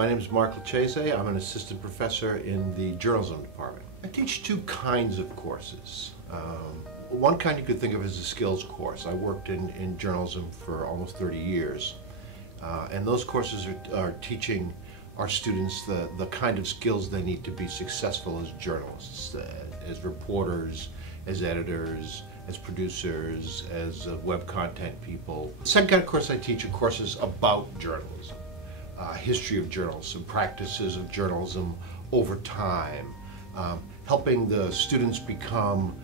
My name is Mark Leccese. I'm an assistant professor in the journalism department. I teach two kinds of courses. One kind you could think of as a skills course. I worked in journalism for almost 30 years. And those courses are teaching our students the kind of skills they need to be successful as journalists, as reporters, as editors, as producers, as web content people. The second kind of course I teach are courses about journalism, history of journalism, practices of journalism over time, helping the students become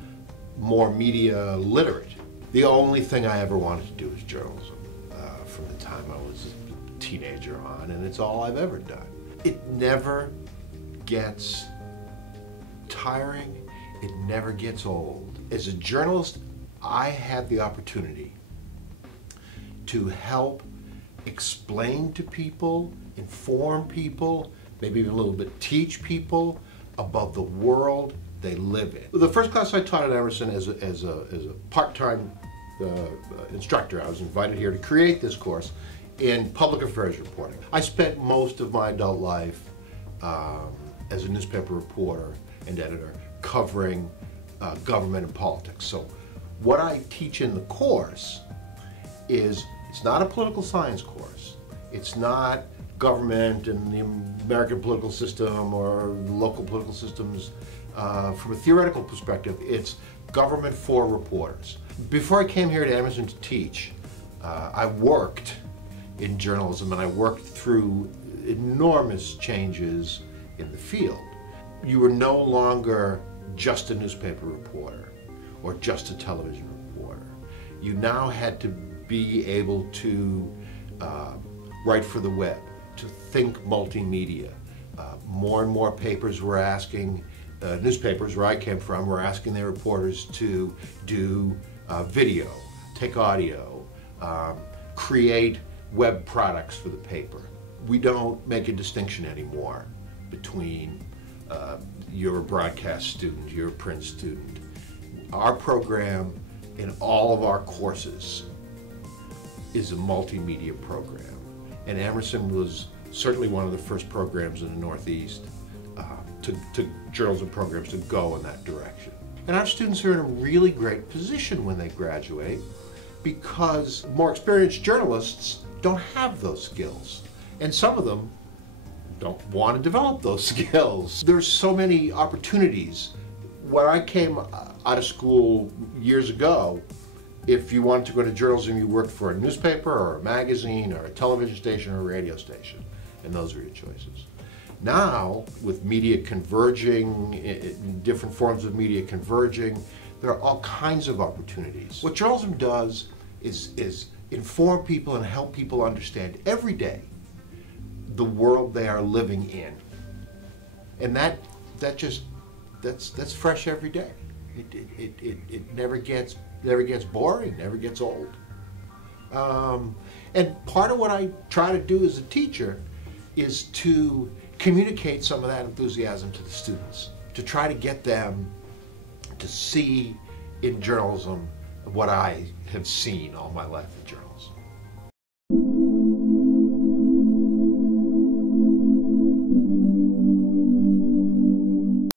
more media literate. The only thing I ever wanted to do was journalism from the time I was a teenager on, and it's all I've ever done. It never gets tiring, it never gets old. As a journalist, I had the opportunity to help explain to people, inform people, maybe even a little bit teach people about the world they live in. The first class I taught at Emerson as a part-time instructor, I was invited here to create this course in public affairs reporting. I spent most of my adult life as a newspaper reporter and editor covering government and politics. So what I teach in the course is, it's not a political science course. It's not government and the American political system or local political systems from a theoretical perspective. It's government for reporters. Before I came here to Emerson to teach, I worked in journalism, and I worked through enormous changes in the field. You were no longer just a newspaper reporter or just a television reporter. You now had to be able to write for the web, to think multimedia. More and more papers were asking, newspapers where I came from were asking their reporters to do video, take audio, create web products for the paper. We don't make a distinction anymore between you're a broadcast student, you're a print student. Our program in all of our courses is a multimedia program. And Emerson was certainly one of the first programs in the Northeast to journalism programs to go in that direction. And our students are in a really great position when they graduate, because more experienced journalists don't have those skills. And some of them don't want to develop those skills. There's so many opportunities. When I came out of school years ago, if you wanted to go to journalism, you worked for a newspaper or a magazine or a television station or a radio station, and those were your choices. Now, with media converging, different forms of media converging, there are all kinds of opportunities. What journalism does is inform people and help people understand every day the world they are living in. And that's fresh every day. It never gets boring, never gets old. And part of what I try to do as a teacher is to communicate some of that enthusiasm to the students, to try to get them to see in journalism what I have seen all my life in journalism.